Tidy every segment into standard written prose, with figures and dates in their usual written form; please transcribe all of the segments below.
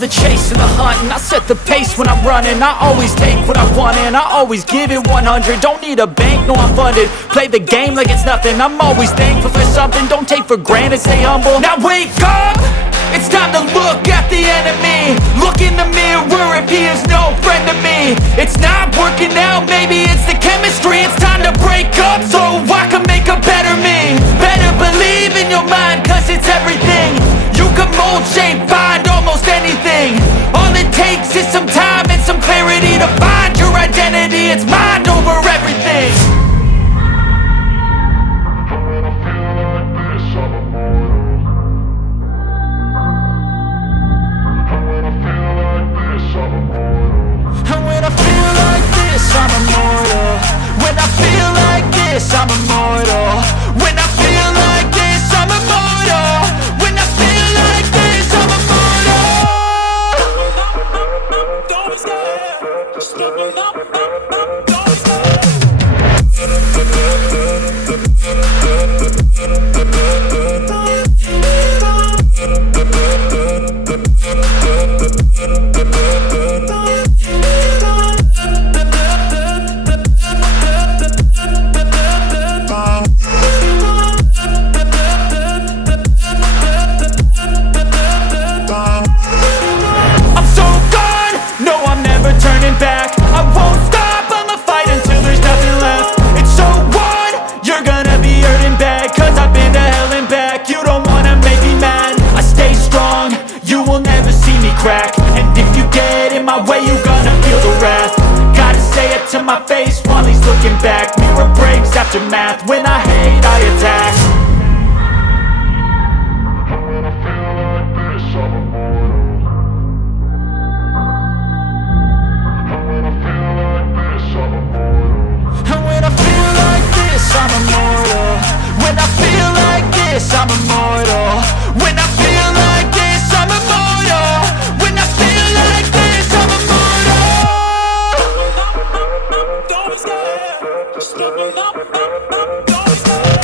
love the chase and the hunt, and I set the pace when I'm running. I always take what I want and I always give it 100. Don't need a bank, no I'm funded. Play the game like it's nothing. I'm always thankful for something. Don't take for granted, stay humble. Now wake up! It's time to look at the enemy. Look in the mirror if he is no friend to me. It's not working out, maybe it's the chemistry. It's time to break up so I can make a better me. Better believe in your mind, cause it's everything. You can mold, shape, find almost anything. All it takes is some time and some clarity to find your identity. It's mind over everything. I'm immortal. When I feel like this, I'm immortal. When I feel like this, I'm immortal. When I feel like this, I'm immortal. Don't be scared. Just level up. Don't be scared. Crack. And if you get in my way, you gonna feel the wrath. Gotta say it to my face while he's looking back. Mirror breaks after math. When I hate, I attack. When I feel like this, I'm immortal. When I feel like this, I'm immortal. When I feel like this, I'm immortal. When I feel like this, I'm immortal. When I feel like this, I'm immortal. When I feel like this, I'm immortal. Don't be scared. Just level up. Don't be scared.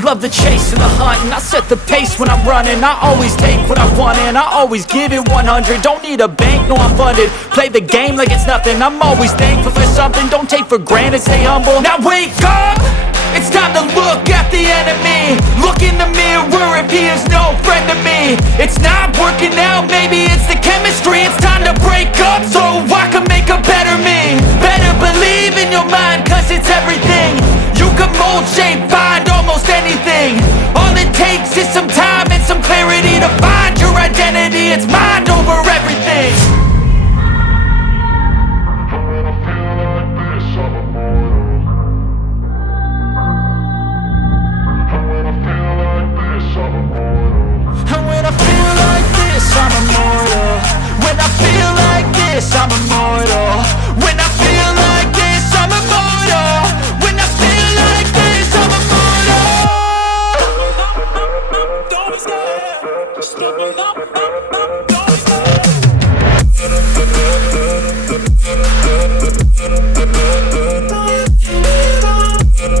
Love the chase and the hunt, and I set the pace when I'm running. I always take what I want and I always give it 100. Don't need a bank, no I'm funded. Play the game like it's nothing. I'm always thankful for something. Don't take for granted, stay humble. Now wake up! It's time to look at the enemy. Look in the mirror if he is no friend to